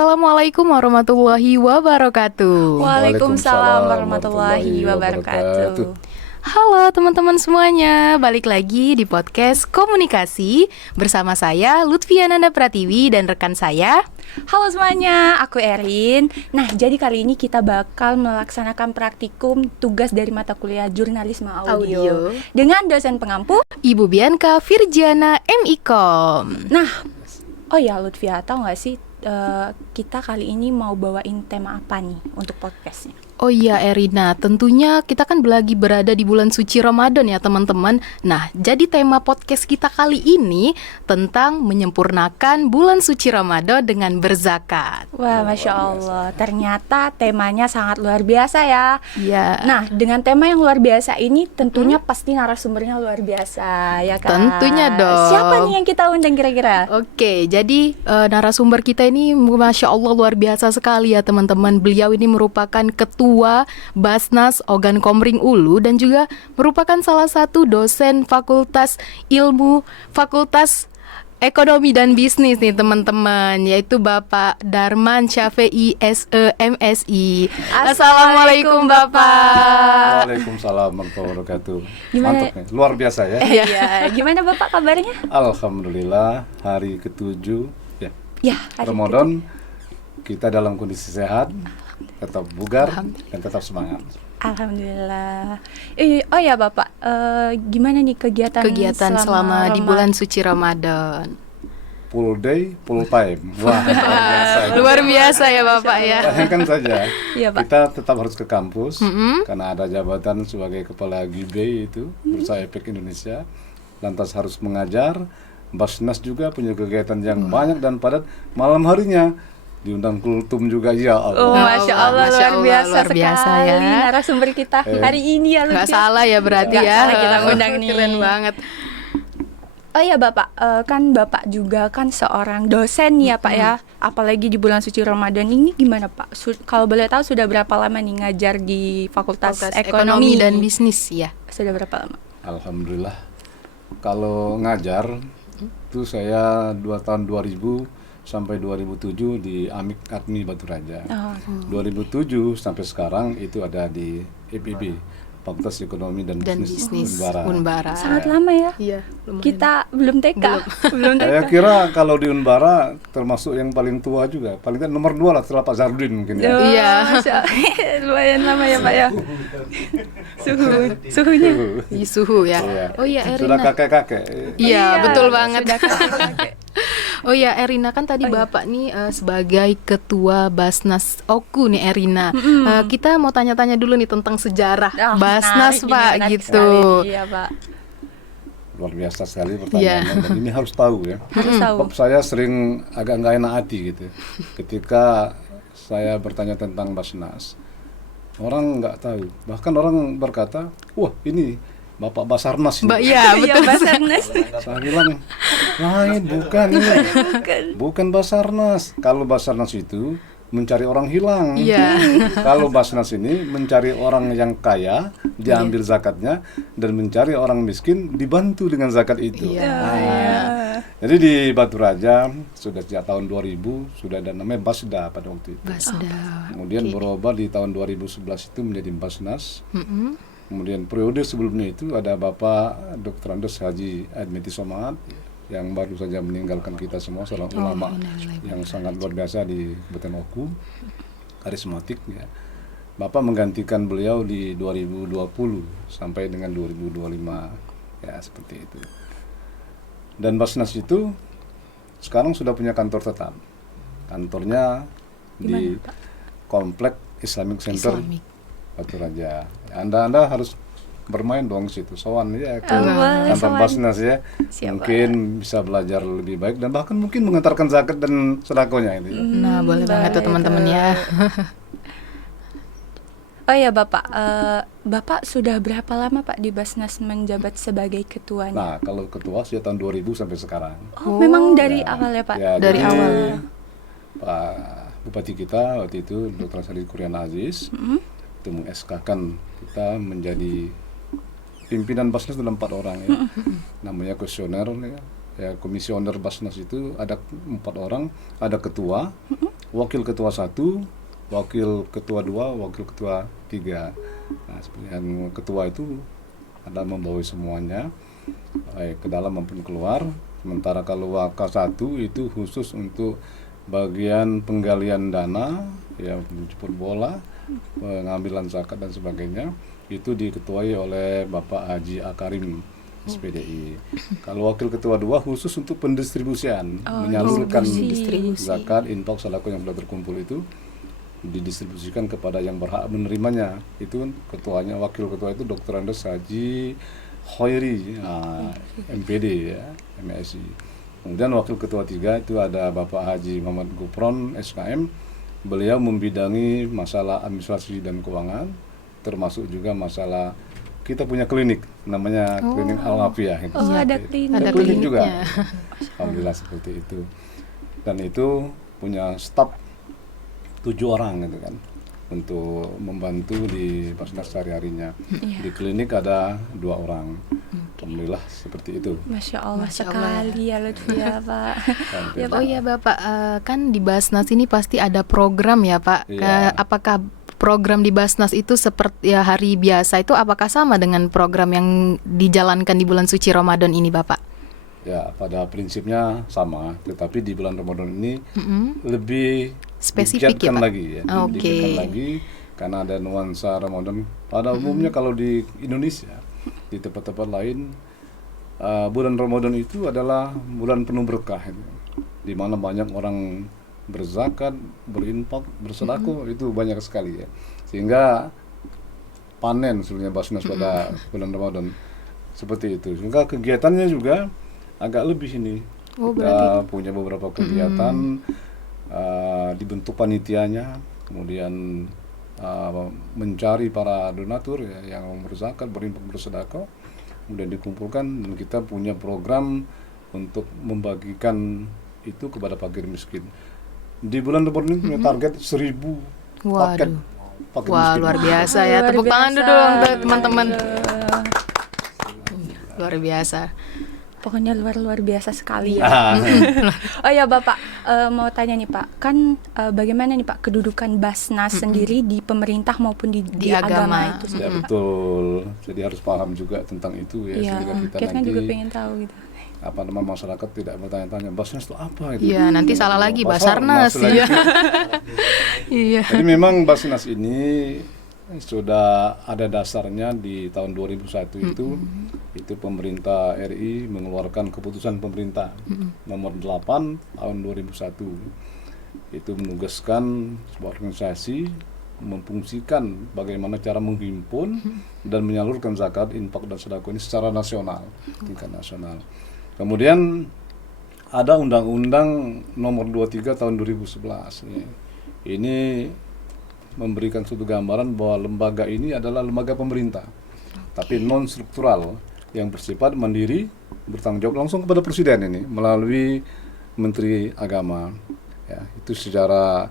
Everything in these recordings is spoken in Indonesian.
Assalamualaikum warahmatullahi wabarakatuh. Waalaikumsalam warahmatullahi wabarakatuh. Halo teman-teman semuanya, balik lagi di podcast Komunikasi bersama saya Lutfia Nanda Pratiwi dan rekan saya. Halo semuanya, aku Erin. Nah, jadi kali ini kita bakal melaksanakan praktikum tugas dari mata kuliah jurnalisme audio dengan dosen pengampu Ibu Bianca Virgiana MIKOM. Nah, oh ya Lutfia, tahu nggak sih kita kali ini mau bawain tema apa nih untuk podcastnya? Oh iya Erina, tentunya kita kan lagi berada di bulan suci Ramadan ya teman-teman. Nah, jadi tema podcast kita kali ini tentang menyempurnakan bulan suci Ramadan dengan berzakat. Wah, Masya Allah, ternyata temanya sangat luar biasa ya. Iya. Nah, dengan tema yang luar biasa ini tentunya pasti narasumbernya luar biasa, ya kan? Tentunya dong. Siapa nih yang kita undang kira-kira? Oke, jadi narasumber kita ini Masya Allah luar biasa sekali ya teman-teman. Beliau ini merupakan Ketua Basnas Ogan Komering Ulu dan juga merupakan salah satu dosen Fakultas Ilmu Fakultas Ekonomi dan Bisnis nih teman-teman, yaitu Bapak Darman Syafei SE MSI. Assalamualaikum Bapak. Waalaikumsalam warahmatullahi wabarakatuh. Gimana? Mantap nih, luar biasa ya. Iya, gimana Bapak kabarnya? Alhamdulillah, hari ke-7 ya, Ya, hari Ramadan kita dalam kondisi sehat, tetap bugar dan tetap semangat. Alhamdulillah. Oh ya Bapak, gimana nih kegiatan Selama di bulan suci Ramadan. Full day, full time. Wah, luar biasa. Luar biasa ya Bapak ya. Bayangkan saja, Iya, Pak. kita tetap harus ke kampus karena ada jabatan sebagai kepala GIBE itu, Bursa Efek Indonesia. Lantas harus mengajar. Basnas juga punya kegiatan yang banyak dan padat. Malam harinya diundang kultum juga, ya Allah. Oh, Masya Allah, Masya luar biasa luar biasa sekali ya. narasumber kita hari ini ya. Nggak salah ya berarti Nggak ya. salah kita undang nih. Keren banget. Oh ya Bapak, kan Bapak juga kan seorang dosen ya Pak ya. Apalagi di bulan suci Ramadan ini gimana Pak? Kalau boleh tahu sudah berapa lama nih ngajar di Fakultas Ekonomi dan Bisnis ya. Sudah berapa lama? Alhamdulillah. Kalau ngajar itu saya 2000 sampai 2007 di Amik Admi Batu Raja. 2007 sampai sekarang itu ada di FEB, Fakultas Ekonomi dan Bisnis Unbara. Sangat lama ya. Iya, Kita belum TK. Belum TK. Saya kira kalau di Unbara termasuk yang paling tua juga. Paling kan nomor 2 lah setelah Pak Zardin mungkin ya. Iya. Lumayan lama ya Pak ya. Suhunya. Suhu ya. Iya. Oh iya Erina. Sudah kakek-kakek. Iya, betul banget. Sudah kakek. Oh ya Erina, kan tadi Bapak nih sebagai Ketua Basnas OKU nih Erina. Kita mau tanya-tanya dulu nih tentang sejarah Basnas Pak menarik gitu. sekali. Iya Pak. Luar biasa sekali pertanyaannya dan ini harus tahu ya. Harus tahu. Sebab saya sering agak nggak enak hati gitu ketika saya bertanya tentang Basnas. Orang nggak tahu, bahkan orang berkata, wah ini Bapak Basarnas ini. Iya betul. Basarnas. Saya bilang, lain, bukan ini. Bukan Basarnas. Kalau Basarnas itu mencari orang hilang. Iya. Kalau Basnas ini mencari orang yang kaya, diambil zakatnya, dan mencari orang miskin, dibantu dengan zakat itu. Iya. Jadi di Batu Raja sudah sejak tahun 2000 sudah ada namanya Basda pada waktu itu. Basda. Kemudian berubah di tahun 2011 itu menjadi Basnas. Kemudian periode sebelumnya itu ada Bapak Dr. Andes Haji Admiti Somat yang baru saja meninggalkan kita semua, seorang ulama yang sangat luar biasa di Kabupaten Oku, karismatik ya. Bapak menggantikan beliau di 2020 sampai dengan 2025 ya, seperti itu. Dan Basnas itu sekarang sudah punya kantor tetap. Kantornya di Komplek Islamic Center Batu Raja. Anda harus bermain dong situ, sowan ya ke kantor Basnas ya. Mungkin bisa belajar lebih baik dan bahkan mungkin mengantarkan zakat dan sedakonya ini. Nah, boleh banget tuh teman-teman ya. Oh ya Bapak, Bapak sudah berapa lama Pak di Basnas menjabat sebagai ketuanya? Nah, kalau ketua sejak tahun 2000 sampai sekarang. Memang dari awal ya Pak? Ya, Dari jadi awal. Pak Bupati kita waktu itu Dr. Sari Kurian Aziz itu meng-SK-kan kita menjadi pimpinan Basnas dalam 4 orang ya. Namanya komisioner ya. Ya, komisioner Basnas itu ada 4 orang, ada ketua, wakil ketua 1, wakil ketua 2, wakil ketua 3. Nah, yang ketua itu ada membawahi semuanya, baik ke dalam maupun keluar. Sementara kalau wakil 1 itu khusus untuk bagian penggalian dana, ya menjemput bola, pengambilan zakat dan sebagainya, itu diketuai oleh Bapak Haji Akarim SPDI. Kalau wakil ketua 2 khusus untuk pendistribusian, menyalurkan distribusi. zakat, infak, sedekah yang sudah terkumpul itu didistribusikan kepada yang berhak menerimanya. Itu ketuanya, wakil ketua itu Dr. Andes Haji Khairi, MPD ya, MSI. Kemudian wakil ketua 3 itu ada Bapak Haji Muhammad Gufron SKM. Beliau membidangi masalah administrasi dan keuangan, termasuk juga masalah kita punya klinik namanya klinik Al-Afiyah. Oh, ada klinik. Ada klinik juga. kliniknya. Alhamdulillah seperti itu. Dan itu punya staf 7 orang gitu kan, untuk membantu di Basnas sehari-harinya. Di klinik ada 2 orang. Alhamdulillah seperti itu. Masya Allah Masya Allah. sekali ya Lutfi ya Pak. Ya, Oh iya Bapak, kan di Basnas ini pasti ada program ya Pak. Iya. Apakah program di Basnas itu seperti ya hari biasa itu apakah sama dengan program yang dijalankan di bulan suci Ramadan ini Bapak? Ya, pada prinsipnya sama, tetapi di bulan Ramadan ini lebih Spesifik ya, digiatkan Pak? lagi ya, Oke. digiatkan lagi karena ada nuansa Ramadan. Pada umumnya kalau di Indonesia, di tempat-tempat lain, bulan Ramadan itu adalah bulan penuh berkah, di mana banyak orang berzakat, berinfak, bersedekah, itu banyak sekali ya, sehingga panen sebenarnya Basnas pada bulan Ramadan seperti itu. Sehingga kegiatannya juga agak lebih ini. Oh, Kita punya beberapa kegiatan, dibentuk panitianya, kemudian mencari para donatur ya, yang berzakat, berinfak, bersedekah, kemudian dikumpulkan, dan kita punya program untuk membagikan itu kepada fakir miskin. Di bulan Ramadan ini punya target 1000 paket Waduh. fakir Wah, miskin. luar biasa ya. Luar Tepuk tangan biasa. dulu untuk teman-teman. Luar biasa. Pokoknya luar biasa sekali ya. Ah, Oh ya Bapak, mau tanya nih Pak, kan bagaimana nih Pak kedudukan Basnas sendiri di pemerintah maupun di agama itu ya sendiri? betul. Jadi harus paham juga tentang itu ya, Iya, sehingga kita kita kan nanti juga pengen tahu gitu. apa nama masyarakat tidak bertanya-tanya Basnas itu apa itu. Iya, nanti salah lagi Basarnas lagi. ya. Iya. Jadi memang Basnas ini sudah ada dasarnya di tahun 2001 itu pemerintah RI mengeluarkan keputusan pemerintah nomor 8 tahun 2001. Itu menugaskan sebuah organisasi memfungsikan bagaimana cara menghimpun dan menyalurkan zakat, infak dan sedekah ini secara nasional, tingkat nasional. Kemudian ada Undang-Undang Nomor 23 Tahun 2011. Ini memberikan suatu gambaran bahwa lembaga ini adalah lembaga pemerintah, tapi non struktural, yang bersifat mandiri, bertanggung jawab langsung kepada presiden ini melalui Menteri Agama. Ya, itu secara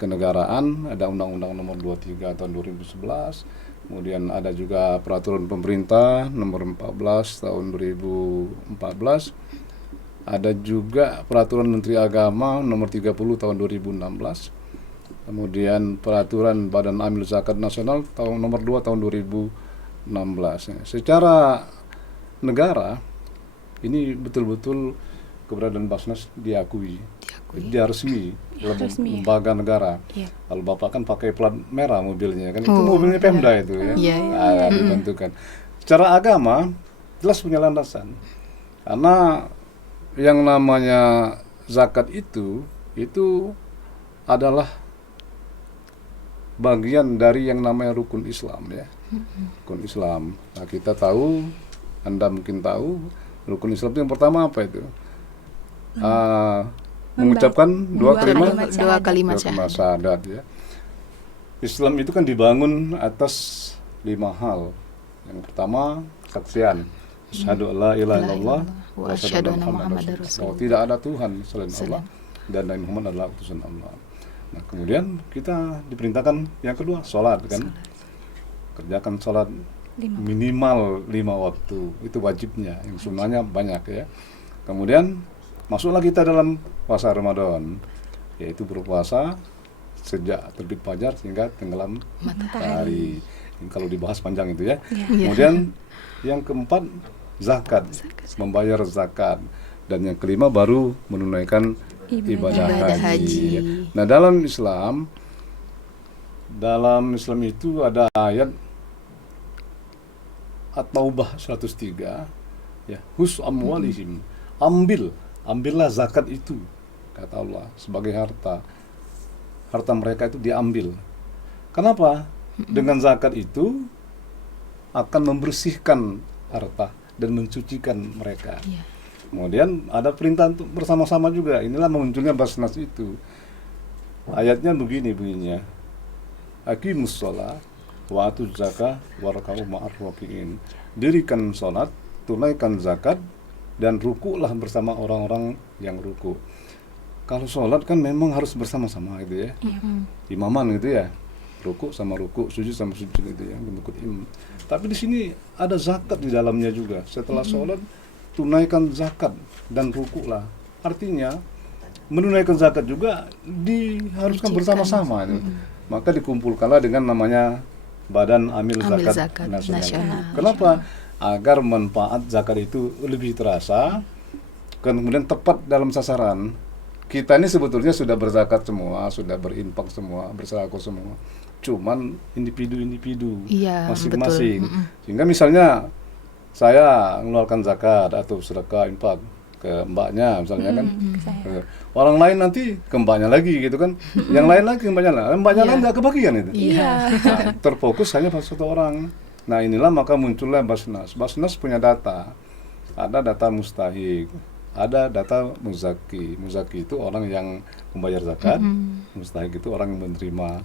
kenegaraan ada Undang-Undang Nomor 23 Tahun 2011. Kemudian ada juga Peraturan Pemerintah Nomor 14 Tahun 2014. Ada juga Peraturan Menteri Agama Nomor 30 Tahun 2016. Kemudian Peraturan Badan Amil Zakat Nasional Nomor 2 Tahun 2016. Secara negara ini betul-betul keberadaan Basnas diakui. Dia resmi dalam lembaga negara. Iya. Kalau Bapak kan pakai plat merah mobilnya kan, itu mobilnya Pemda itu ya. Iya. Dibentukkan. Secara agama jelas punya landasan. Karena yang namanya zakat itu adalah bagian dari yang namanya rukun Islam ya. Rukun Islam. Nah, kita tahu, Anda mungkin tahu, rukun Islam itu yang pertama apa itu? Mengucapkan dua kalimat syahadat ya. Islam itu kan dibangun atas 5 hal. Yang pertama, kesaksian. Asyhadu alla ilaha illallah wa asyhadu anna Muhammadar Rasulullah. Tidak ada Tuhan selain Allah dan Nabi Muhammad adalah utusan Allah. Nah, kemudian kita diperintahkan yang kedua, sholat kan. Kerjakan sholat minimal 5 waktu, itu wajibnya. Yang sunnahnya banyak ya. Kemudian masuklah kita dalam puasa Ramadan. yaitu berpuasa sejak terbit fajar hingga tenggelam matahari. Ini kalau dibahas panjang itu ya. Kemudian yang keempat zakat, membayar zakat, dan yang kelima baru menunaikan ibadah haji. Nah, dalam Islam itu ada ayat At-Taubah 103 ya, hus amwalihim, ambillah zakat itu, kata Allah, sebagai harta mereka itu diambil. Kenapa? Dengan zakat itu akan membersihkan harta dan mensucikan mereka. Kemudian ada perintah untuk bersama-sama juga. Inilah munculnya Basnas itu. Ayatnya bunyinya. Aqimus shalah wa atuz zakah warka'u ma'ar raki'in. Dirikan salat, tunaikan zakat, dan rukuklah bersama orang-orang yang ruku. Kalau salat kan memang harus bersama-sama gitu ya. Imaman gitu ya. Ruku sama ruku, sujud sama sujud gitu ya, mengikut imam. Tapi di sini ada zakat di dalamnya juga. Setelah salat, tunaikan zakat dan rukuklah. Artinya menunaikan zakat juga diharuskan bersama-sama. Maka dikumpulkanlah dengan namanya Badan Amil Zakat Nasional. Kenapa? Agar manfaat zakat itu lebih terasa, kemudian tepat dalam sasaran. Kita ini sebetulnya sudah berzakat semua, sudah berinfak semua, bersedekah semua. Cuman individu-individu masing-masing. Sehingga misalnya saya mengeluarkan zakat atau sedekah infak ke mbaknya misalnya kan, orang lain nanti ke mbaknya lagi gitu kan, yang lain lagi ke mbaknya lain nggak kebagian itu. Nah, terfokus hanya pada satu orang. Nah, inilah maka munculnya Basnas. Basnas punya data, ada data mustahik, ada data muzaki. Muzaki itu orang yang membayar zakat, mustahik itu orang yang menerima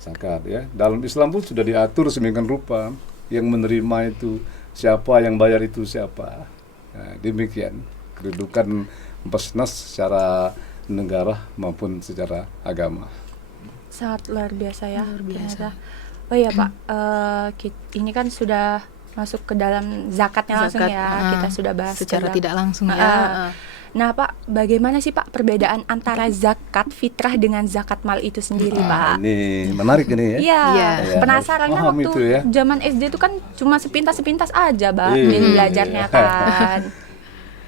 zakat ya. Dalam Islam pun sudah diatur sedemikian rupa, yang menerima itu siapa, yang bayar itu siapa. Nah, demikian kedudukan Basnas secara negara maupun secara agama. Sangat luar biasa ya. Luar biasa. Oh iya Pak, ini kan sudah masuk ke dalam zakatnya langsung ya. Kita sudah bahas secara tidak langsung ya. Nah Pak, bagaimana sih Pak perbedaan antara zakat fitrah dengan zakat mal itu sendiri Pak? Ini menarik ini ya. Iya, penasaran kan waktu zaman SD itu kan cuma sepintas-sepintas aja Pak belajarnya kan.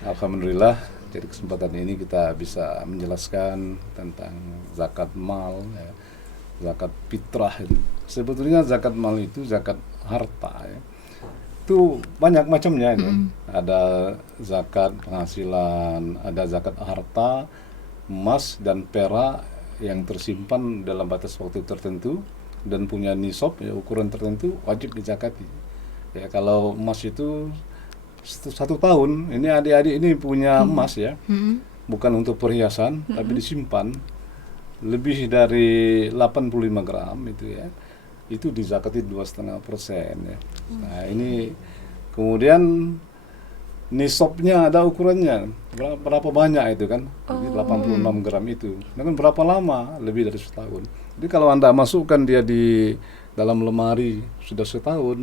Alhamdulillah, jadi kesempatan ini kita bisa menjelaskan tentang zakat mal, ya, zakat fitrah. Sebetulnya zakat mal itu zakat harta ya. Itu banyak macamnya ya. Ada zakat penghasilan, ada zakat harta, emas dan perak yang tersimpan dalam batas waktu tertentu dan punya nisab ya, ukuran tertentu, wajib dizakati. Ya, kalau emas itu 1 tahun, ini adik-adik ini punya emas ya, bukan untuk perhiasan, tapi disimpan lebih dari 85 gram itu ya, itu dizakati 2,5% ya. Nah ini kemudian nisabnya ada ukurannya, berapa banyak itu kan, jadi 86 gram itu, dengan berapa lama, lebih dari setahun. Jadi kalau Anda masukkan dia di dalam lemari sudah setahun,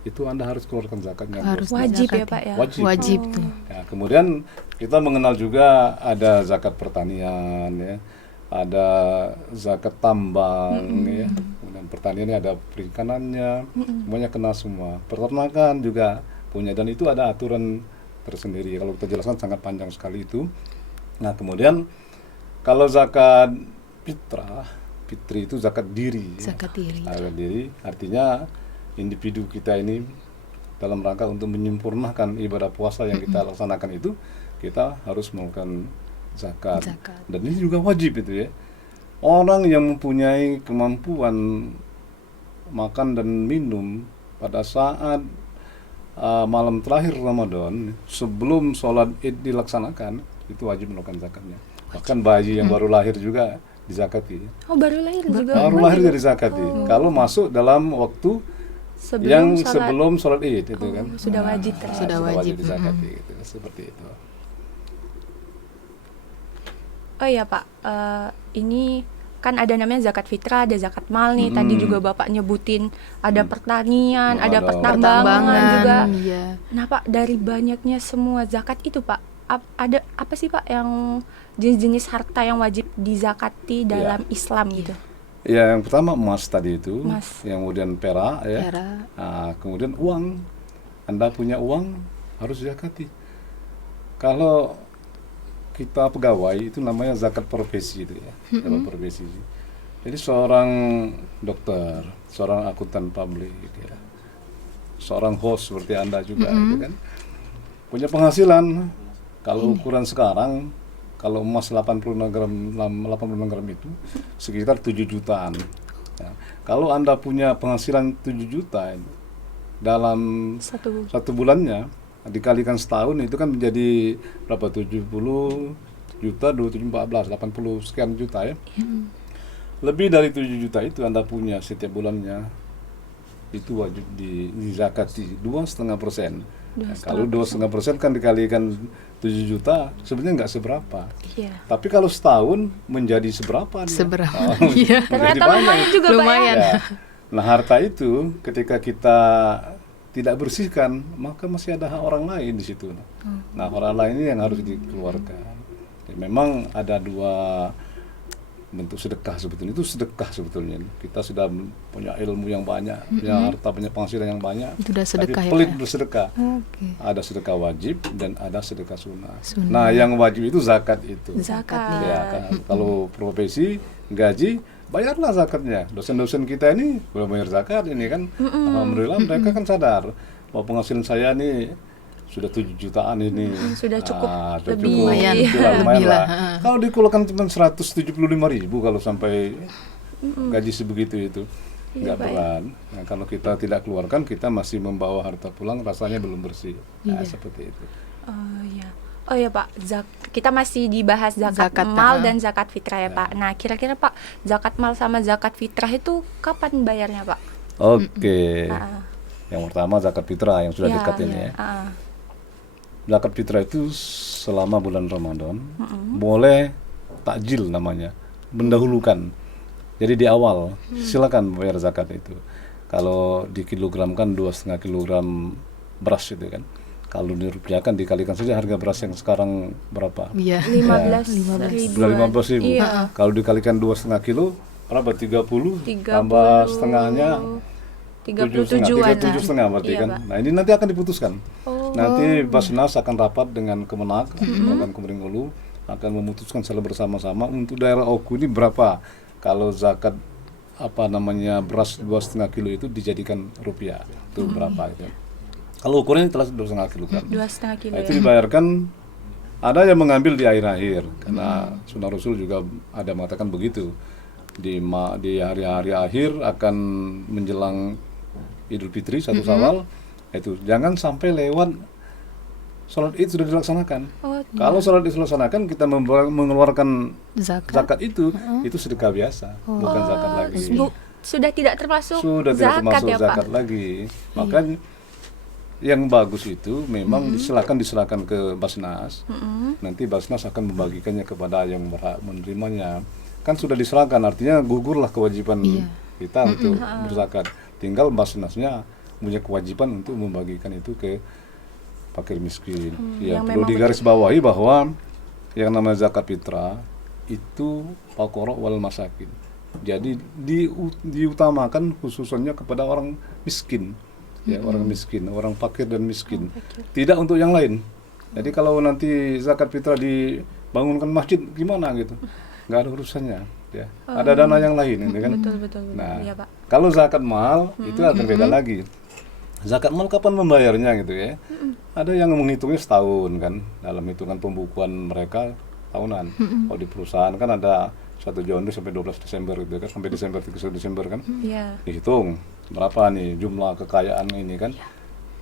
itu Anda harus keluarkan zakatnya. Wajib ya Pak ya? Wajib tuh. Ya, kemudian kita mengenal juga ada zakat pertanian ya, ada zakat tambang ya, kemudian pertanian ada perikanannya, semuanya kena semua. Peternakan juga punya, dan itu ada aturan tersendiri. Kalau kita jelaskan sangat panjang sekali itu. Nah kemudian kalau zakat fitri itu zakat diri. Zakat diri. Zakat diri artinya individu kita ini dalam rangka untuk menyempurnakan ibadah puasa yang kita laksanakan itu, kita harus melakukan zakat. Dan ini juga wajib itu ya. Orang yang mempunyai kemampuan makan dan minum pada saat malam terakhir Ramadan sebelum sholat Id dilaksanakan, itu wajib melakukan zakatnya. Bahkan bayi yang baru lahir juga dizakati. Oh, baru lahir juga. Baru lahir jadi zakati. Kalau masuk dalam waktu sebelum sholat Id itu kan. Sudah wajib sudah wajib dizakati gitu, seperti itu. Oh iya Pak, ini kan ada namanya zakat fitrah, ada zakat mal nih. Tadi juga Bapak nyebutin ada pertanian, ada pertambangan juga. Iya. Nah Pak, dari banyaknya semua zakat itu Pak, ada apa sih Pak yang jenis-jenis harta yang wajib dizakati dalam Islam gitu? Ya, yang pertama emas tadi itu, Emas. yang kemudian perak ya. Perak. Nah, kemudian uang. Anda punya uang harus zakati. Kalau kita pegawai itu namanya zakat profesi itu ya, zakat profesi. Jadi seorang dokter, seorang akuntan publik ya, seorang host seperti Anda juga gitu kan, punya penghasilan. Kalau ukuran sekarang, kalau emas 86 gram itu sekitar 7 jutaan. Ya. Kalau Anda punya penghasilan 7 juta dalam satu bulannya, dikalikan setahun itu kan menjadi berapa? 70 juta, 27, 14, 80 sekian juta ya. Lebih dari 7 juta itu Anda punya setiap bulannya, itu wajib dizakati 2,5%. Nah, kalau 2,5% kan dikalikan 7 juta sebenarnya nggak seberapa. Iya. Tapi kalau setahun menjadi seberapa dia? Seberapa? Oh, Iya. menjadi Ternyata banyak. lumayan juga Pak ya. Lumayan. Ya. Nah, harta itu ketika kita tidak bersihkan, maka masih ada hak orang lain di situ. Nah, orang lain ini yang harus dikeluarkan. Ya, memang ada dua bentuk sedekah sebetulnya. Itu sedekah sebetulnya. Kita sudah punya ilmu yang banyak, punya harta, punya penghasilan yang banyak. Itu udah sedekah tapi ya, pelit Pak? bersedekah. Oke. Ada sedekah wajib dan ada sedekah sunnah. Sunnah. Nah, yang wajib itu zakat itu. Zakat. Ya, kalau profesi gaji bayarlah zakatnya. Dosen-dosen kita ini belum bayar zakat ini kan. Alhamdulillah mereka kan sadar bahwa penghasilan saya ini sudah 7 jutaan ini. Sudah cukup, Sudah lebih. cukup. Lumayan. Itulah, lumayan Lebih lah. lah, Kalau dikeluarkan cuma 175.000 kalau sampai gaji sebegitu itu. Nggak Pak, ya. berat. Nah, kalau kita tidak keluarkan, kita masih membawa harta pulang, rasanya belum bersih. Nah, seperti itu. Oh iya. Oh ya Pak, kita masih dibahas zakat, Zakat, mal dan zakat fitrah ya Pak. Nah, kira-kira Pak, zakat mal sama zakat fitrah itu kapan bayarnya Pak? Oke. Ah. Yang pertama zakat fitrah yang sudah Ya, dekat ini ya. Zakat fitrah itu selama bulan Ramadan boleh takjil namanya, mendahulukan. Jadi di awal silakan bayar zakat itu. Kalau dikilogramkan 2,5 kilogram beras itu kan. Kalau dirupiahkan dikalikan saja harga beras yang sekarang berapa? Iya. 15.000. Sudah 15.000. Iya. Kalau dikalikan 2,5 kilo berapa? 30 tambah setengahnya 37-an. 37,5 berarti Iya, kan. Pak. Nah, ini nanti akan diputuskan. Nanti Basnas akan rapat dengan Kemenak, Ogan Komering Ulu, akan memutuskan secara bersama-sama untuk daerah Oku ini berapa. Kalau zakat beras 2,5 kilo itu dijadikan rupiah, itu berapa itu. Kalau ukurannya telah 2,5 kilo kan. 2,5 kilo Nah, ya. itu dibayarkan. Ada yang mengambil di akhir-akhir karena Sunnah Rasul juga ada mengatakan begitu. Di hari-hari akhir akan menjelang Idul Fitri 1 Syawal, itu jangan sampai lewat sholat Id sudah dilaksanakan. Kalau sholat Id dilaksanakan, kita mengeluarkan zakat itu sedekah biasa, bukan zakat lagi. Sudah tidak termasuk Sudah tidak zakat termasuk ya zakat Pak. lagi. Makanya yang bagus itu memang diserahkan ke Basnas. Nanti Basnas akan membagikannya kepada yang berhak menerimanya. Kan sudah diserahkan, artinya gugurlah kewajiban kita untuk berzakat. Tinggal Basnasnya punya kewajiban untuk membagikan itu ke fakir miskin. Ya, perlu digarisbawahi bahwa yang namanya zakat fitrah itu faqara wal masakin. Jadi diutamakan khususnya kepada orang miskin. Ya, orang miskin, orang fakir dan miskin. Tidak untuk yang lain. Jadi kalau nanti zakat fitrah dibangunkan masjid gimana gitu? Nggak ada urusannya. Ya. Ada dana yang lain, gitu kan? Betul. Nah, Iya, Pak. kalau zakat mal itu akan beda lagi. Zakat mal kapan membayarnya gitu ya? Ada yang menghitungnya setahun kan, dalam hitungan pembukuan mereka tahunan. Kalau di perusahaan kan ada 1 Januari sampai 12 Desember gitu kan, sampai Desember 31 Desember kan. Iya. Dihitung berapa nih jumlah kekayaan ini kan.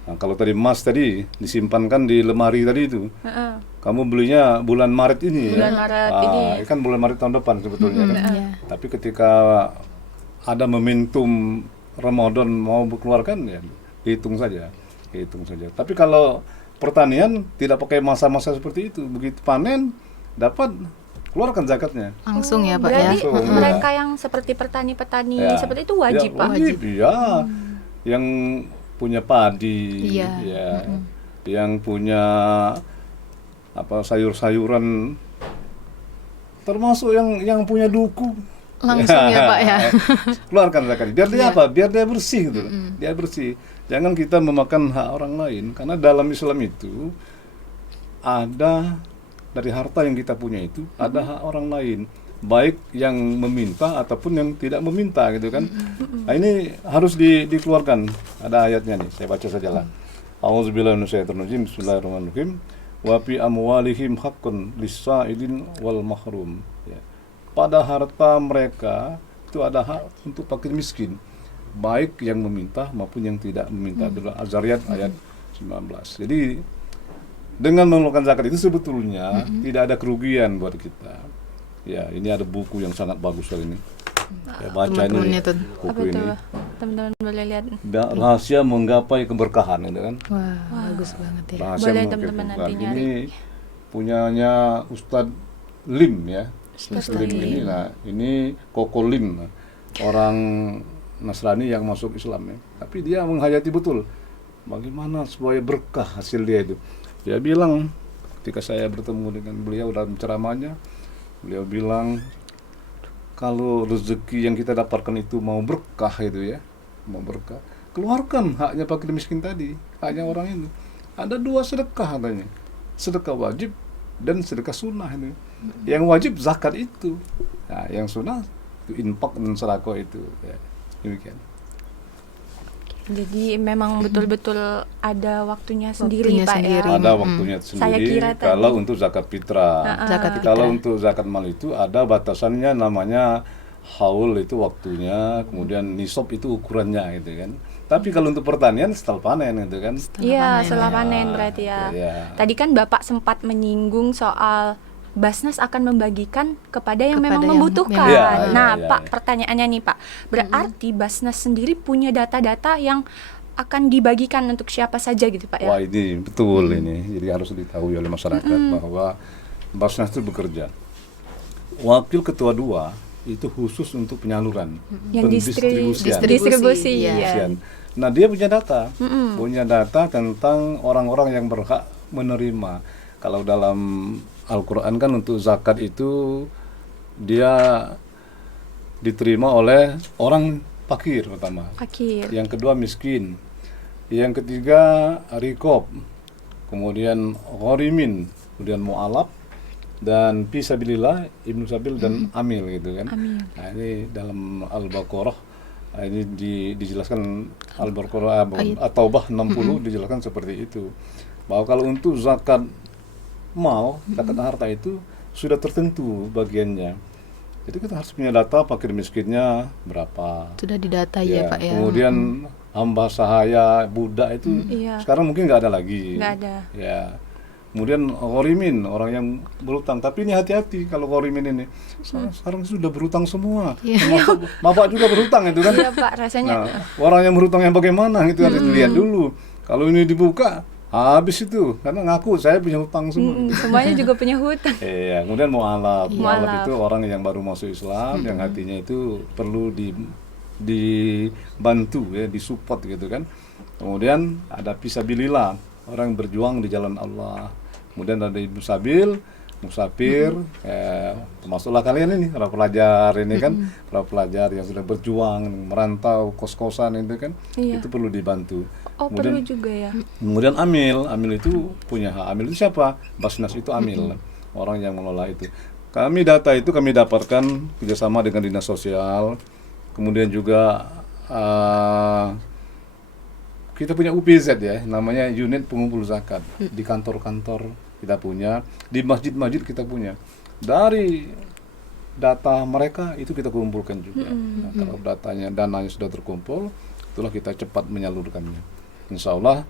Nah, kalau tadi emas tadi disimpankan di lemari tadi itu. Kamu belinya bulan Maret ini Bulan ya. Maret ini. Kan bulan Maret tahun depan sebetulnya kan. Tapi ketika ada momentum Ramadan mau dikeluarkan ya hitung saja. Tapi kalau pertanian tidak pakai masa-masa seperti itu. Begitu panen dapat keluarkan zakatnya. Langsung ya Pak ya. Berarti Langsung, mereka yang seperti petani-petani Ya. seperti itu wajib Ya, Pak. wajib, ya. Yang punya padi, Iya. ya. Yang punya apa sayur-sayuran, termasuk yang punya duku. Langsung ya Pak ya. Keluarkan zakat. Biar dia Iya. apa? Biar dia bersih gitu. Dia bersih. Jangan kita memakan hak orang lain, karena dalam Islam itu ada dari harta yang kita punya itu ada hak orang lain, baik yang meminta ataupun yang tidak meminta gitu kan. Nah, ini harus dikeluarkan. Ada ayatnya nih, saya baca saja lah. A'udzubillahi minasyaitonir rajim. Bismillahirrahmanirrahim. Wa fi amwalihim haqqun lis-sa'ilin wal mahrum. Ya. Pada harta mereka itu ada hak untuk fakir miskin, baik yang meminta maupun yang tidak meminta. Adalah Az-Zariyat ayat 19. Jadi dengan mengeluarkan zakat itu sebetulnya tidak ada kerugian buat kita. Ya, ini ada buku yang sangat bagus kali ini. Ya, baca Teman-temannya ini tuh. Apa buku itu? ini. Teman-teman boleh lihat. Rahasia menggapai keberkahan, gitu kan? Wah, bagus banget ya. Rahasia Boleh menggapai teman-teman nanti keberkahan. nyari. Ini punyanya Ustadz Lim ya. Ustadz Lim Lim. ini, nah, ini Koko Lim, orang Nasrani yang masuk Islam ya. Tapi dia menghayati betul bagaimana supaya berkah hasil dia itu. Dia bilang ketika saya bertemu dengan beliau dalam ceramahnya, beliau bilang kalau rezeki yang kita dapatkan itu mau berkah itu ya, mau berkah, keluarkan haknya fakir miskin tadi, haknya orang itu. Ada 2 sedekah katanya, sedekah wajib dan sedekah sunnah itu. Yang wajib zakat itu, nah, yang sunnah itu infak dan sedekah itu. Ya, demikian. Jadi memang betul-betul ada waktunya sendiri Waktunya Pak sendiri. ya. Ada waktunya Saya sendiri. kira tadi. Kalau untuk zakat fitrah, Zakat kalau fitrah. untuk zakat mal itu ada batasannya, namanya haul itu waktunya, kemudian nisab itu ukurannya gitu kan. Tapi kalau untuk pertanian setelah panen gitu kan. Iya, panen, setelah ya. panen berarti ya. Iya. Tadi kan Bapak sempat menyinggung soal Basnas akan membagikan kepada yang Kepada memang yang membutuhkan. Iya, Nah, iya, Pak, iya. pertanyaannya nih, Pak. Berarti Basnas sendiri punya data-data yang akan dibagikan untuk siapa saja gitu, Pak ya? Wah, ini betul ini. Jadi harus diketahui oleh masyarakat bahwa Basnas itu bekerja. Wakil ketua 2 itu khusus untuk penyaluran, Yang pendistribusian. distribusi. Iya. Iya. Distribusian. Nah, dia punya data tentang orang-orang yang berhak menerima. Kalau dalam Al-Quran kan untuk zakat itu dia diterima oleh orang fakir pertama, Fakir. yang kedua miskin, yang ketiga rikob, kemudian ghorimin, kemudian mu'alab, dan fisabilillah, ibnu sabil, dan amil gitu kan. Amil. Nah, ini dalam Al-Baqarah, ini dijelaskan Al-Baqarah At-Taubah 60 dijelaskan seperti itu. Bahwa kalau untuk zakat mal, zakat harta itu sudah tertentu bagiannya. Jadi kita harus punya data fakir miskinnya berapa. Sudah didata ya, Pak ya. Kemudian hamba sahaya, budak itu Iya. sekarang mungkin nggak ada lagi. Nggak ada. Ya. Kemudian ghorimin, orang yang berutang. Tapi ini hati-hati kalau ghorimin ini. Sekarang sudah berutang semua. Termasuk bapak juga berutang itu kan. Iya, Pak, rasanya. Nah, orang yang berutang yang bagaimana itu harus dilihat dulu. Kalau ini dibuka, habis itu karena ngaku saya punya hutang semua. Semuanya juga punya hutang. Iya, kemudian mu'alaf. Mu'alaf Mu'alaf. itu orang yang baru masuk Islam, yang hatinya itu perlu dibantu ya, disupport gitu kan. Kemudian ada fisabilillah, orang yang berjuang di jalan Allah. Kemudian ada ibnu sabil, musafir, termasuklah kalian ini para pelajar ini kan, para pelajar yang sudah berjuang merantau kos-kosan itu kan, Iya. itu perlu dibantu. Oh, perlu juga ya. Kemudian amil itu punya hak. Amil itu siapa? Basnas itu amil, orang yang mengelola itu. Kami data itu kami dapatkan kerjasama dengan dinas sosial, kemudian juga kita punya UPZ ya, namanya unit pengumpul zakat. Di kantor-kantor kita punya, di masjid-masjid kita punya. Dari data mereka itu kita kumpulkan juga. Nah, kalau dananya sudah terkumpul, itulah kita cepat menyalurkannya. Insya Allah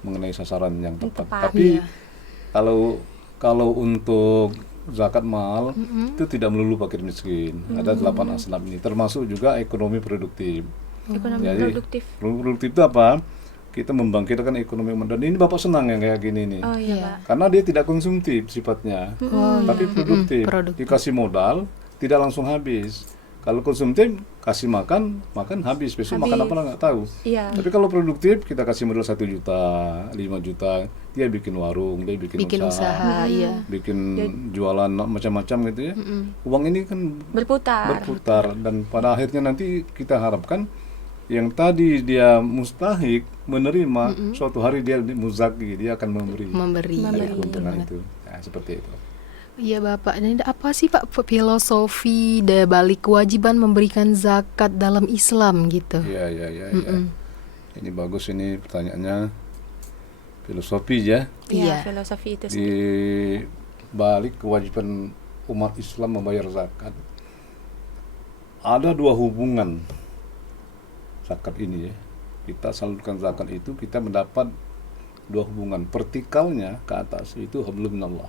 mengenai sasaran yang tepat. Tepat, Tapi kalau untuk zakat mal itu tidak melulu fakir miskin. Ada 8 asnaf ini, termasuk juga ekonomi produktif. Ekonomi Jadi, produktif. produktif itu apa? Kita membangkitkan ekonomi modern. Ini Bapak senang yang kayak gini nih. Oh iya, Pak. Karena dia tidak konsumtif sifatnya, tapi produktif. Produktif. Dikasih modal, tidak langsung habis. Kalau konsumtif kasih makan habis, besok makan Habis. apa nggak tahu. Iya. Tapi kalau produktif kita kasih modal 1 juta, 5 juta, dia bikin warung, dia bikin usaha, iya. bikin jualan macam-macam gitu ya. Uang ini kan berputar dan pada akhirnya nanti kita harapkan yang tadi dia mustahik menerima, suatu hari dia muzaki, dia akan memberi dari keuntungan itu. Nah, seperti itu. Iya Bapak, dan apa sih Pak filosofi balik kewajiban memberikan zakat dalam Islam gitu? Iya. Ini bagus ini pertanyaannya, filosofi ya. Iya, Iya. filosofi itu Di balik kewajiban umat Islam membayar zakat, ada 2 hubungan zakat ini ya. Kita salurkan zakat itu, kita mendapat 2 hubungan. Vertikalnya ke atas itu hablum minallah.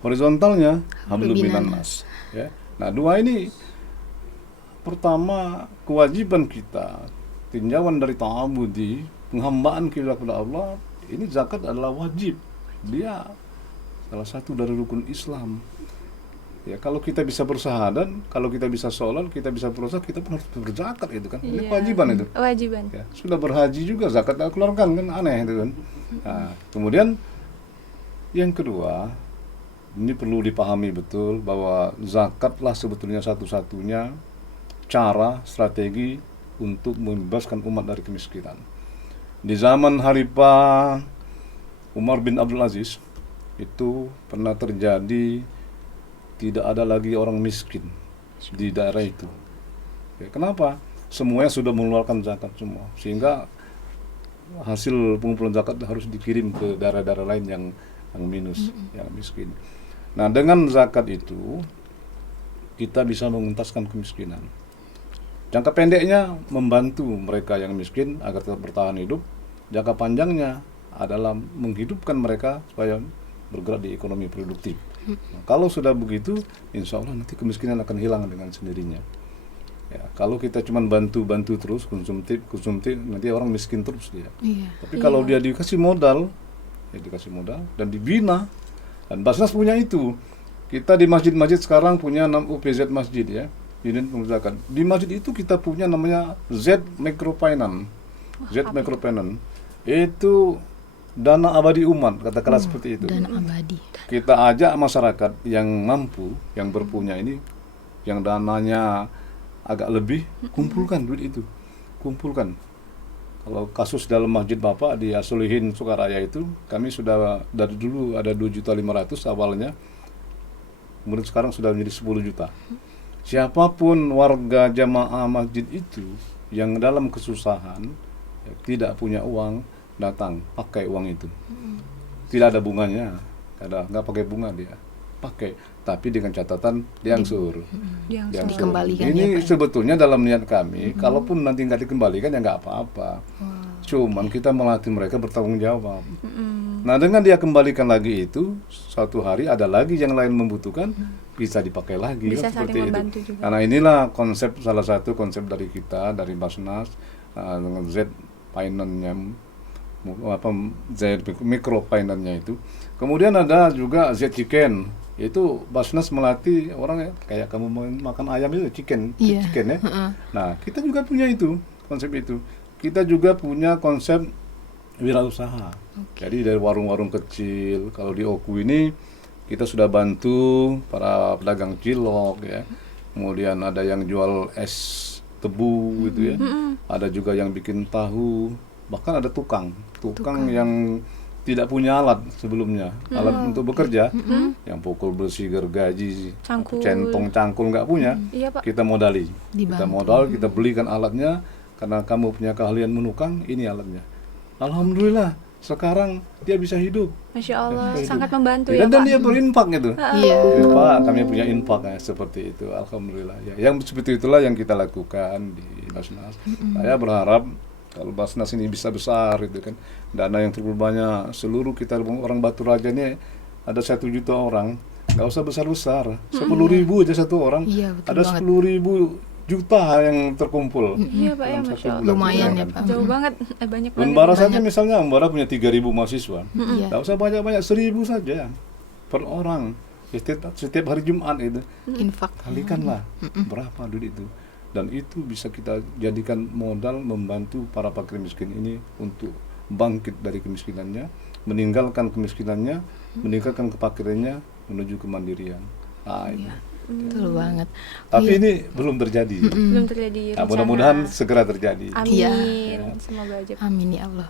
Horizontalnya hablum minan nas. Ya. Nah, 2 ini, pertama kewajiban kita, tinjauan dari ta'abudi, penghambaan kita kepada Allah, ini zakat adalah wajib. Dia salah satu dari rukun Islam. Ya, kalau kita bisa bersahadat, kalau kita bisa sholat, kita bisa puasa, kita pun harus berzakat itu kan. Ini Iya. kewajiban itu. Kewajiban. Ya, sudah berhaji juga zakat tak keluarkan kan, aneh itu kan. Nah, kemudian yang kedua, ini perlu dipahami betul bahwa zakatlah sebetulnya satu-satunya cara strategi untuk membebaskan umat dari kemiskinan. Di zaman Khalifah Umar bin Abdul Aziz itu pernah terjadi tidak ada lagi orang miskin di daerah itu. Ya, kenapa? Semuanya sudah mengeluarkan zakat semua, sehingga hasil pengumpulan zakat harus dikirim ke daerah-daerah lain yang minus, yang miskin. Nah, dengan zakat itu kita bisa mengentaskan kemiskinan. Jangka pendeknya membantu mereka yang miskin agar tetap bertahan hidup. Jangka panjangnya adalah menghidupkan mereka supaya bergerak di ekonomi produktif. Nah, kalau sudah begitu, insya Allah nanti kemiskinan akan hilang dengan sendirinya. Ya, kalau kita cuma bantu terus konsumtif, nanti orang miskin terus dia. Iya. Tapi kalau dia dikasih modal dan dibina, dan Basnas punya itu. Kita di masjid-masjid sekarang punya 6 UPZ masjid ya, unit pengusahaan. Di masjid itu kita punya namanya Z Microfinance. Microfinance itu dana abadi umat, katakanlah seperti itu. Dan abadi. Kita ajak masyarakat yang mampu, yang berpunya ini, yang dananya agak lebih, kumpulkan duit itu. Kumpulkan. Kalau kasus dalam masjid Bapak di Asulihin Sukaraya itu, kami sudah dari dulu ada 2.500.000 awalnya, kemudian sekarang sudah menjadi 10 juta. Siapapun warga jamaah masjid itu yang dalam kesusahan, ya, tidak punya uang, datang pakai uang itu. Tidak ada bunganya, nggak pakai bunga dia, pakai, tapi dengan catatan diangsur. Dikembalikan Ini ya, Pak. sebetulnya dalam niat kami, kalaupun nanti nggak dikembalikan ya nggak apa-apa. Cuman kita melatih mereka bertanggung jawab. Nah, dengan dia kembalikan lagi itu, suatu hari ada lagi yang lain membutuhkan, bisa dipakai lagi. Bisa kan, saling seperti itu. membantu juga. Karena inilah salah satu konsep dari kita, dari Basnas, dengan Z Finance-nya, Z Microfinance-nya itu. Kemudian ada juga Z Chicken. Itu Basnas melatih orang ya, kayak kamu makan ayam itu chicken ya. Nah, kita juga punya itu, konsep itu. Kita juga punya konsep wirausaha. Jadi dari warung-warung kecil, kalau di Oku ini kita sudah bantu para pedagang cilok ya. Kemudian ada yang jual es tebu gitu ya. Ada juga yang bikin tahu, bahkan ada tukang yang tidak punya alat sebelumnya, alat untuk bekerja, yang pukul besi, gergaji, centong, cangkul nggak punya, Iya, Pak. kita modali, Dibantu. kita belikan alatnya, karena kamu punya keahlian menukang, ini alatnya. Alhamdulillah, sekarang dia bisa hidup. Masya Allah, Bisa hidup. sangat membantu Dan, ya, dan Pak. dia berinfak gitu. Iya. Ya, Pak, kami punya infak ya, seperti itu. Alhamdulillah. Ya, yang seperti itulah yang kita lakukan di Basnas. Saya berharap kalau Basnas ini bisa besar itu kan, dana yang terlalu banyak, seluruh kita orang Batu Raja ini ada 1 juta orang, nggak usah besar-besar, 10.000 aja satu orang, Iya, betul ada banget. 10.000 juta yang terkumpul. Iya, Pak, ya, dalam Masya satu Allah. bulan. Lumayan ya, Bayangkan. Pak. Jauh banget, banyak banget. Unbara saja misalnya, Unbara punya 3.000 mahasiswa, Iya. nggak usah banyak-banyak, 1.000 saja per orang. setiap hari Jumat itu Infak. kalikanlah berapa duit itu, dan itu bisa kita jadikan modal membantu para fakir miskin ini untuk bangkit dari kemiskinannya, meninggalkan kemiskinannya, meninggalkan kefakirannya menuju kemandirian. Ini. Betul banget. Tapi ini belum terjadi. Belum terjadi Nah, rencana. mudah-mudahan segera terjadi. Amin. Iya. Semoga aja. Amin ya Allah.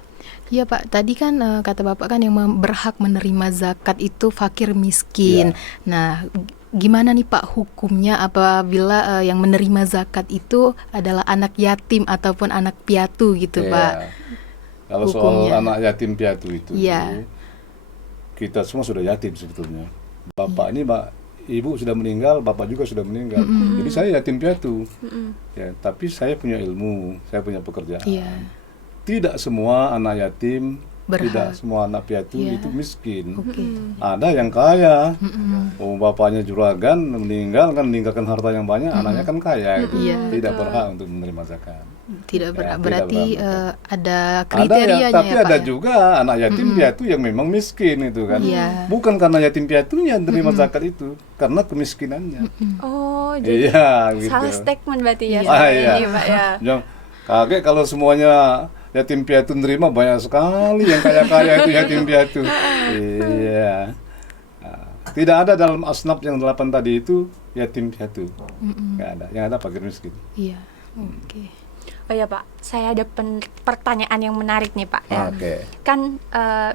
Iya Pak, tadi kan kata Bapak kan yang berhak menerima zakat itu fakir miskin. Nah, gimana nih Pak hukumnya apabila yang menerima zakat itu adalah anak yatim ataupun anak piatu gitu Ya. Pak? Kalau Hukumnya. soal anak yatim piatu itu, Iya. kita semua sudah yatim sebetulnya. Bapak ini, ibu sudah meninggal, bapak juga sudah meninggal. Jadi saya yatim piatu. Ya, tapi saya punya ilmu, saya punya pekerjaan. Iya. Tidak semua anak yatim, Berhak. tidak semua anak piatu Iya. itu miskin. Oke. Ada yang kaya, bapaknya juragan, meninggalkan harta yang banyak, anaknya kan kaya, gitu. Iya. Tidak berhak untuk menerima zakat. Tidak Ya, berarti tidak ada Ada kriterianya tapi ya Pak ada ya? juga anak yatim piatu yang memang miskin itu kan. Iya. Bukan karena yatim piatunya menerima zakat itu, karena kemiskinannya. Oh, jadi Iya, gitu. salah statement berarti ya. Iya. selama Iya. ini, Pak ya. Jangan kaget kalau semuanya yatim piatu nerima, banyak sekali yang kaya-kaya itu yatim piatu. Iya. Nah, tidak ada dalam asnaf yang 8 tadi itu yatim piatu. Nggak ada. Yang ada fakir miskin. Iya. Oke. Oh ya Pak, saya ada pertanyaan yang menarik nih Pak ya. Oke. Kan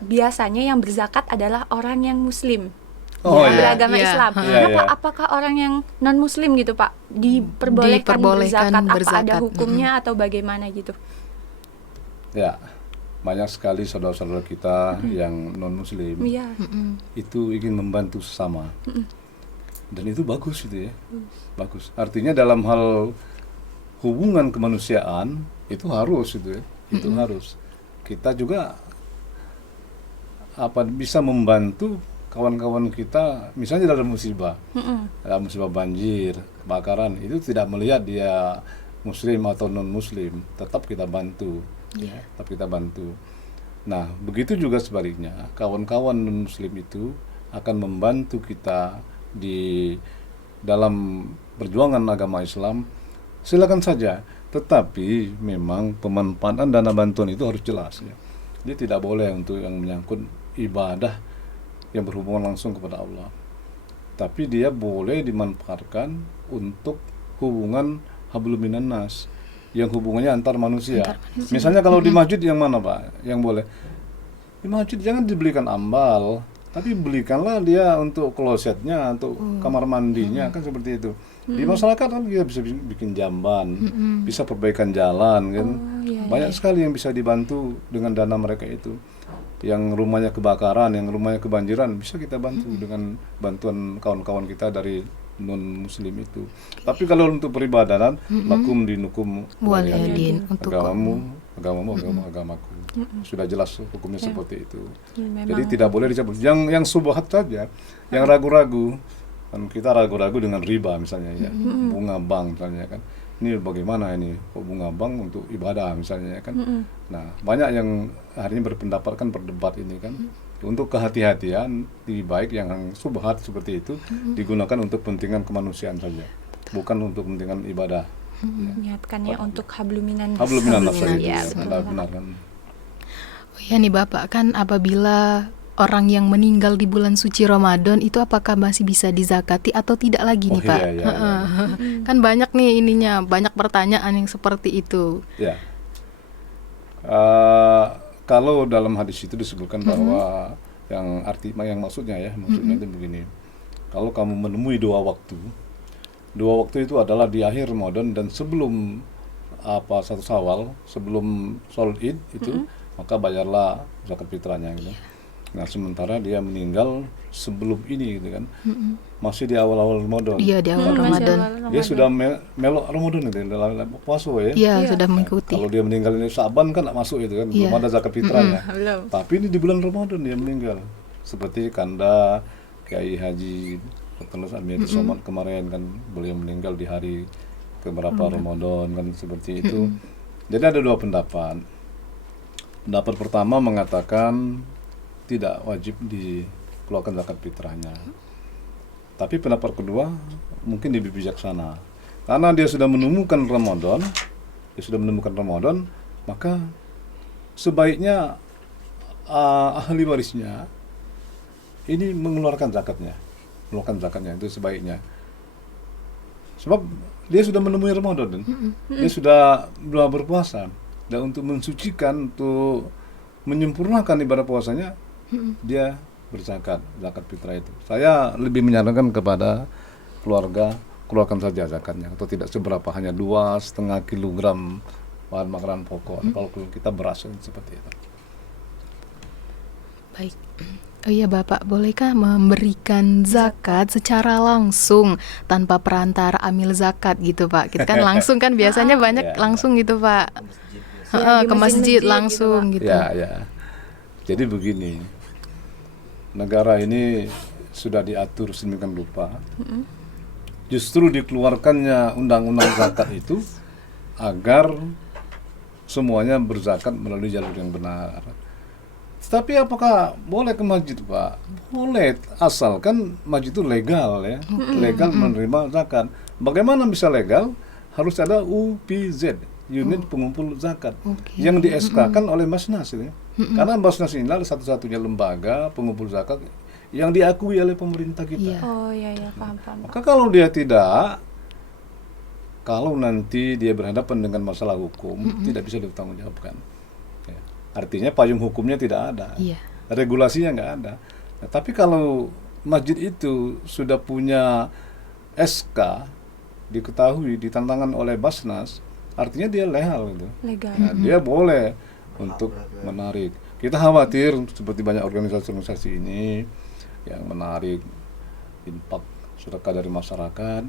biasanya yang berzakat adalah orang yang muslim, Oh yang iya. beragama Iya. Islam. Iya, Kenapa? iya. Apakah orang yang non muslim gitu Pak diperbolehkan Diperbolehkan berzakat? Apa berzakat. ada hukumnya atau bagaimana gitu? Ya. Banyak sekali saudara-saudara kita yang non muslim Iya. itu ingin membantu sesama. Dan itu bagus itu ya. Bagus. Artinya dalam hal hubungan kemanusiaan itu harus itu ya. Itu harus. Kita juga bisa membantu kawan-kawan kita misalnya dalam musibah. Dalam musibah banjir, kebakaran, itu tidak melihat dia muslim atau non muslim, tetap kita bantu. Iya. Tetap kita bantu. Nah, begitu juga sebaliknya, kawan-kawan non muslim itu akan membantu kita di dalam perjuangan agama Islam. Silakan saja, tetapi memang pemanfaatan dana bantuan itu harus jelas ya. Dia tidak boleh untuk yang menyangkut ibadah yang berhubungan langsung kepada Allah. Tapi dia boleh dimanfaatkan untuk hubungan hablum minan nas, yang hubungannya antar manusia. Misalnya kalau di masjid yang mana Pak? Yang boleh? Di masjid jangan dibelikan ambal, tapi belikanlah dia untuk klosetnya, untuk kamar mandinya, kan seperti itu. Di masyarakat kan dia bisa bikin jamban, bisa perbaikan jalan kan. Banyak sekali yang bisa dibantu dengan dana mereka itu. Yang rumahnya kebakaran, yang rumahnya kebanjiran, bisa kita bantu dengan bantuan kawan-kawan kita dari non muslim itu. Tapi kalau untuk peribadatan, lakum dinukum Waliyadin, untuk agamaku. Sudah jelas hukumnya seperti itu. Memang. Jadi tidak boleh dicabut. Yang subhat saja, yang ragu-ragu, kan kita ragu-ragu dengan riba misalnya ya, bunga bank misalnya kan. Ini bagaimana ini bunga bank untuk ibadah misalnya kan. Nah, banyak yang hari ini berdebat ini kan. Untuk kehati-hatian lebih baik yang subhat seperti itu digunakan untuk kepentingan kemanusiaan saja, bukan untuk kepentingan ibadah. Menyiapkannya untuk habluminan Habluminan nas Habluminan, itu ya, ya, betul. benar kan. Oh ya nih Bapak, kan apabila orang yang meninggal di bulan suci Ramadan itu apakah masih bisa dizakati atau tidak lagi nih Pak? Iya. Kan banyak nih ininya, banyak pertanyaan yang seperti itu. Ya. Kalau dalam hadis itu disebutkan bahwa yang maksudnya itu begini. Kalau kamu menemui dua waktu itu adalah di akhir Ramadan dan sebelum 1 Syawal, sebelum sholat Id itu, maka bayarlah zakat fitrahnya gitu. Nah, sementara dia meninggal sebelum ini gitu kan. Masih di awal-awal Ramadan. Iya, di awal Masih Ramadan. awal Dia sudah melok Ramadan itu, dalam puasa ya. Iya, Iya. sudah mengikuti. Kalau dia meninggal ini Sa'ban kan nggak masuk itu kan, Iya. belum ada zakat fitrahnya. Belum. Tapi ini di bulan Ramadan dia meninggal. Seperti Kanda Kiai Haji Dr. Admiyati Somad kemarin kan, beliau meninggal di hari keberapa Ramadan kan, seperti itu. Jadi ada dua pendapat. Pendapat pertama mengatakan tidak wajib dikeluarkan zakat fitrahnya. Tapi pendapat kedua mungkin lebih bijaksana. Karena dia sudah menemukan Ramadan, maka sebaiknya ahli warisnya ini mengeluarkan zakatnya itu sebaiknya. Sebab dia sudah menemui Ramadan, dia sudah berpuasa, dan untuk mensucikan, untuk menyempurnakan ibadah puasanya, dia berzakat, zakat fitrah itu. Saya lebih menyarankan kepada keluarga, keluarkan saja zakatnya, atau tidak seberapa, hanya 2,5 kilogram bahan makanan pokok. Kalau kita beras seperti itu. Baik. Oh iya Bapak, bolehkah memberikan zakat secara langsung tanpa perantara amil zakat gitu Pak? Kita kan langsung kan biasanya banyak Ya, langsung gitu Pak. Ya, di Ke masjid masjid-masjid langsung gitu. Ya. Jadi begini, negara ini sudah diatur sedemikian rupa. Justru dikeluarkannya undang-undang zakat itu agar semuanya berzakat melalui jalur yang benar. Tapi apakah boleh ke masjid, Pak? Boleh, asalkan masjid itu legal ya, legal menerima zakat. Bagaimana bisa legal? Harus ada UPZ, unit pengumpul zakat, yang di SK-kan oleh Basnas ini. Karena Basnas ini adalah satu-satunya lembaga pengumpul zakat yang diakui oleh pemerintah kita. Iya. Oh iya, paham. Maka kalau dia tidak, kalau nanti dia berhadapan dengan masalah hukum, tidak bisa dipertanggungjawabkan. Ya. Artinya payung hukumnya tidak ada, Iya. regulasinya nggak ada. Nah, tapi kalau masjid itu sudah punya SK, diketahui, ditantangan oleh Basnas, artinya dia legal gitu. Legal. Nah, dia boleh untuk menarik. Kita khawatir seperti banyak organisasi-organisasi ini yang menarik infak sedekah dari masyarakat,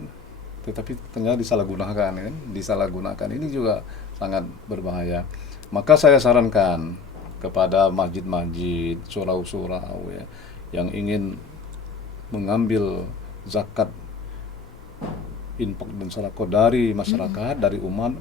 tetapi ternyata disalahgunakan kan? Disalahgunakan ini juga sangat berbahaya. Maka saya sarankan kepada masjid-masjid, surau-surau ya, yang ingin mengambil zakat infak dan sedekah dari masyarakat, dari umat,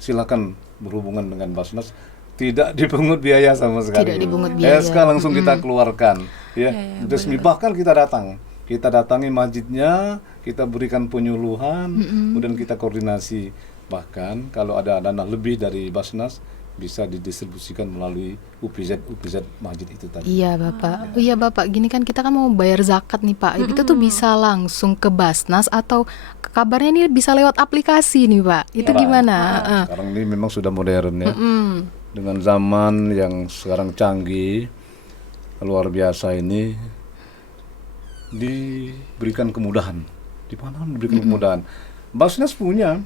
silakan berhubungan dengan Basnas. Tidak dipungut biaya sama sekali. Tidak dipungut biaya. SK langsung kita keluarkan, ya. Resmi, bahkan kita datangi masjidnya, kita berikan penyuluhan, kemudian kita koordinasi. Bahkan kalau ada dana lebih dari Basnas, bisa didistribusikan melalui UPZ masjid itu tadi. Iya Bapak. Iya Bapak, gini kan kita kan mau bayar zakat nih Pak. Itu tuh bisa langsung ke Basnas atau kabarnya ini bisa lewat aplikasi nih Pak. Itu gimana? Sekarang ini memang sudah modern ya. Dengan zaman yang sekarang canggih, luar biasa ini, diberikan kemudahan. Di mana diberikan kemudahan? Basnas punya,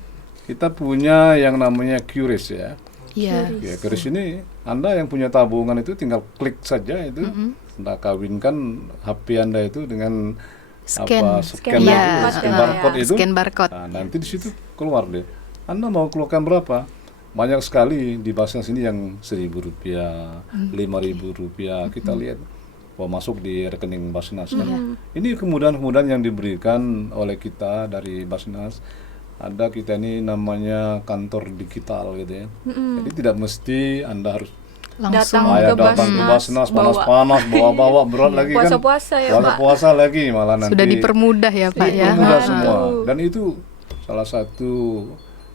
kita punya yang namanya QRIS ya. Iya. Ya, QRIS ini Anda yang punya tabungan itu tinggal klik saja itu, Anda kawinkan HP Anda itu dengan Scan. scan Iya. barcode itu. Scan barcode. Nah, nanti di situ keluar deh. Anda mau keluarkan berapa? Banyak sekali di Basnas ini yang Rp1.000, Rp5.000. Kita lihat, masuk di rekening Basnas kan. Ini kemudahan-kemudahan yang diberikan oleh kita dari Basnas. Ada kita ini namanya kantor digital gitu ya. Jadi tidak mesti Anda harus Langsung datang ke Basnas, panas-panas, bawa-bawa berat lagi kan. Puasa-puasa ya, Pak. Puasa lagi malah nanti. sudah dipermudah ya Pak ya. Dipermudah semua. Dan itu salah satu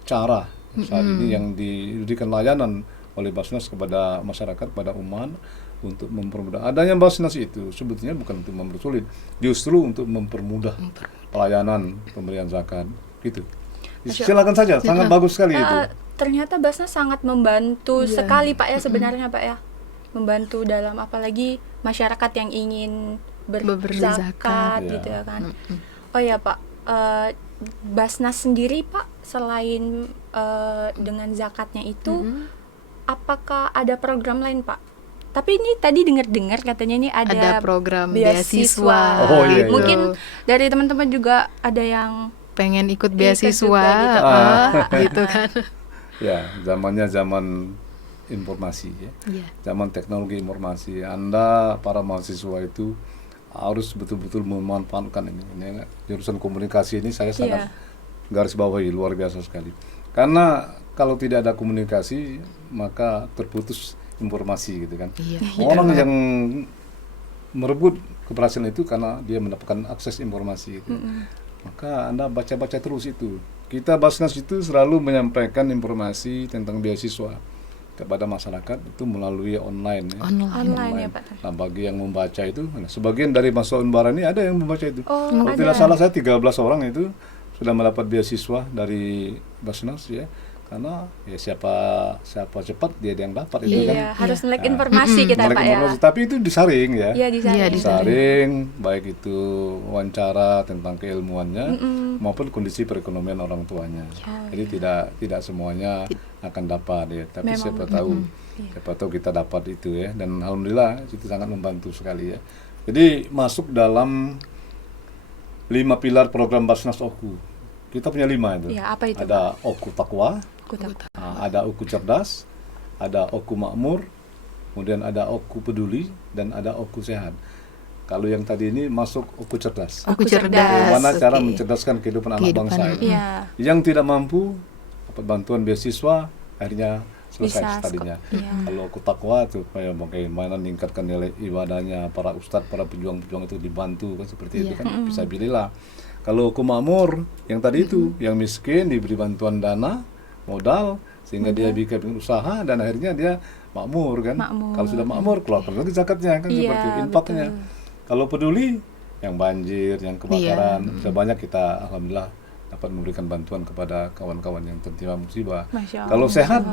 cara saat ini yang diberikan layanan oleh Basnas kepada masyarakat, pada umat, untuk mempermudah. Adanya Basnas itu sebetulnya bukan untuk mempersulit, justru untuk mempermudah pelayanan pemberian zakat gitu. Silakan saja, sangat bagus sekali itu. Ternyata Basnas sangat membantu sekali Pak ya sebenarnya Pak ya. Membantu dalam apalagi masyarakat yang ingin berzakat Berzakat. gitu ya kan. Oh ya Pak, Basnas sendiri Pak selain dengan zakatnya itu, apakah ada program lain Pak? Tapi ini tadi dengar-dengar katanya ini ada program beasiswa. Oh, iya, iya. Mungkin dari teman-teman juga ada yang Pengen ikut Ikut beasiswa juga gitu kan. Ya, zamannya zaman informasi ya. Iya. Zaman teknologi informasi. Anda para mahasiswa itu harus betul-betul memanfaatkan ini. Jurusan komunikasi ini saya sangat garis bawahi, luar biasa sekali. Karena kalau tidak ada komunikasi, maka terputus informasi gitu kan. Iya. Orang yang merebut keberhasilan itu karena dia mendapatkan akses informasi itu. Maka Anda baca-baca terus itu. Kita Basnas itu selalu menyampaikan informasi tentang beasiswa kepada masyarakat itu melalui online ya. Online ya Pak. Nah, bagi yang membaca itu, sebagian dari mahasiswa Unbara ini ada yang membaca itu. Kalau ada. tidak salah saya 13 orang itu sudah mendapat beasiswa dari Basnas ya. Karena ya siapa cepat dia yang dapat itu kan. Iya, harus melek informasi kita Melek Pak ya. informasi. Tapi itu disaring ya. Iya, di sana. Iya, Disaring, baik itu wawancara tentang keilmuannya maupun kondisi perekonomian orang tuanya. Jadi tidak semuanya akan dapat ya, tapi Memang siapa tahu kita dapat itu ya, dan alhamdulillah itu sangat membantu sekali ya. Jadi masuk dalam 5 pilar program Basnas Oku. Kita punya 5 itu. Iya, apa itu, Ada Oku Takwa, ada Oku Cerdas, ada Oku Makmur, kemudian ada Oku Peduli, dan ada Oku Sehat. Kalau yang tadi ini masuk Oku Cerdas. Aku cerdas. cerdas. Bagaimana cara Oke. mencerdaskan kehidupan anak Kehidupan bangsa ini. Iya. Yang tidak mampu dapat bantuan beasiswa, akhirnya selesai Bisa studinya. iya. Kalau Oku Takwa itu supaya bagaimana meningkatkan nilai ibadahnya, para ustadz, para pejuang-pejuang itu dibantu kan seperti itu kan, bisa pilihlah. Kalau Oku Makmur yang tadi itu, yang miskin diberi bantuan dana, modal, sehingga dia bikin usaha dan akhirnya dia makmur kan. Makmur. Kalau sudah makmur keluarkan lagi zakatnya kan, Iya, seperti itu infaknya. Kalau peduli yang banjir, yang kebakaran, sudah banyak kita alhamdulillah dapat memberikan bantuan kepada kawan-kawan yang tertimpa musibah. Masya Allah. Kalau sehat,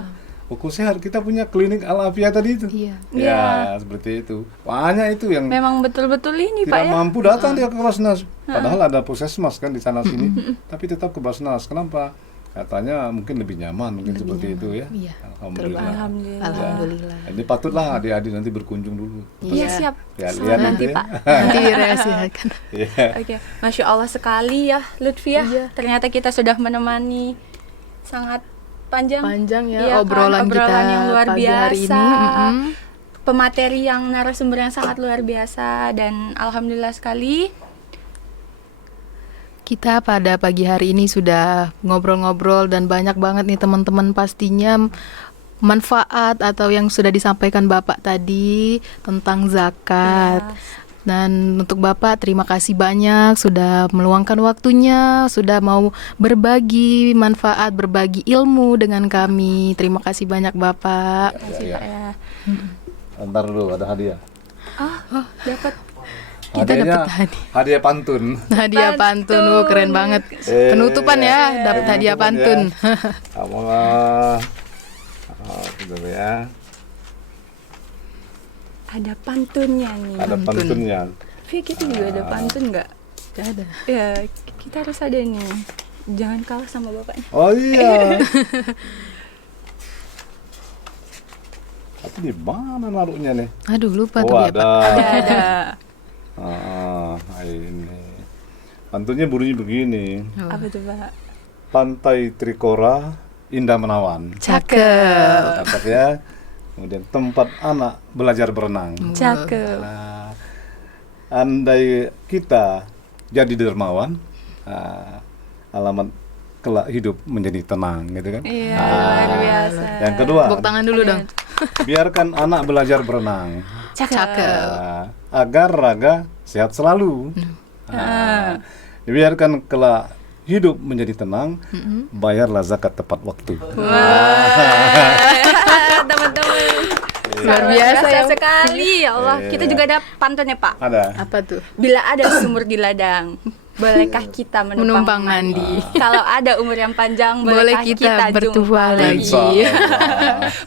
Oku Sehat kita punya klinik Al-Afiyah tadi itu. Iya. Ya, seperti itu. Banyak itu yang Memang betul-betul ini tidak Pak ya. mampu datang dia ke Basnas. Padahal ada puskesmas kan di sana sini, tapi tetap ke Basnas. Kenapa? Katanya mungkin lebih nyaman, mungkin seperti itu ya. Iya, Alhamdulillah. Alhamdulillah. Alhamdulillah. Ini patutlah adik-adik nanti berkunjung dulu. Iya, siap. Ya, Selamat lihat nanti nanti ya. Pak. Nanti dirahasiakan. Iya. Oke, Masya Allah sekali ya Lutfi ya. Ternyata kita sudah menemani sangat panjang Ya Iya kan, obrolan kita yang luar pagi hari biasa. ini. Pemateri yang narasumber yang sangat luar biasa dan alhamdulillah sekali. Kita pada pagi hari ini sudah ngobrol-ngobrol dan banyak banget nih teman-teman pastinya manfaat atau yang sudah disampaikan Bapak tadi tentang zakat. Dan untuk Bapak terima kasih banyak sudah meluangkan waktunya, sudah mau berbagi manfaat, berbagi ilmu dengan kami. Terima kasih banyak Bapak. Ya, Pak ya. Ntar dulu ada hadiah. Dapat Kita Hadiahnya dapat hadiah. hadiah pantun. Hadiah pantun, keren banget. Penutupan ya, dapat hadiah pantun. Kamu lah. Dulu ya. ada pantunnya nih. Ada pantunnya. Tapi kita juga ada pantun nggak? Gak ada. Ya, kita harus ada nih. Jangan kalah sama bapaknya. Oh iya. Tapi di mana naruhnya nih? Aduh, lupa Oh tuh ya, ada. Pak. Ada. Ini. Pantunnya bunyinya begini. Apa tuh Pak? Pantai Trikora, Indah Menawan. Cakep. Cakep ya. Kemudian tempat anak belajar berenang. Cakep. Nah, andai kita jadi dermawan, alamat kelak hidup menjadi tenang, gitu kan? Iya, luar biasa. Yang kedua, Tepuk tangan dulu dong. biarkan anak belajar berenang, Cakep. agar raga sehat selalu. Biarkan kelak hidup menjadi tenang, bayarlah zakat tepat waktu. Teman-teman. Luar biasa ya. Sekali, ya Allah. Kita juga ada pantunnya Pak. Ada. Apa tuh? Bila ada sumur di ladang, bolehkah kita Menumpang mandi. Kalau ada umur yang panjang, Boleh bolehkah kita bertua jumpa lagi. Insya Allah.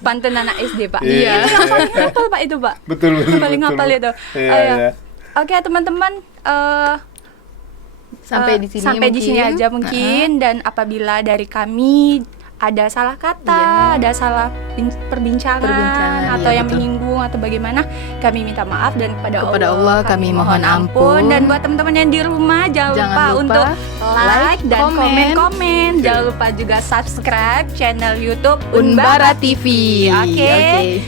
Pantun anak SD Pak. Iya. Itu yang paling hafal Pak itu Pak. Betul, betul, Paling betul. hafal itu. Iya, Ayo. iya. Oke teman-teman. Sampai di sini sampai di sini mungkin. aja mungkin, dan apabila dari kami ada salah kata, ada salah perbincangan atau iya, yang betul. menyinggung atau bagaimana, kami minta maaf, dan Kepada Allah kami mohon ampun. Dan buat teman-teman yang di rumah jangan lupa untuk like dan komen. Jangan lupa juga subscribe channel YouTube Unbara TV. Oke.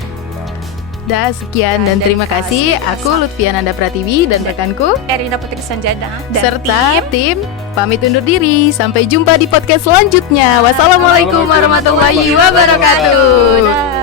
Dah sekian dan terima kasih. Aku Lutfiananda Pratiwi dan rekanku Erina Putri Sanjana dan serta tim pamit undur diri. Sampai jumpa di podcast selanjutnya. Wassalamualaikum warahmatullahi wabarakatuh. Dah.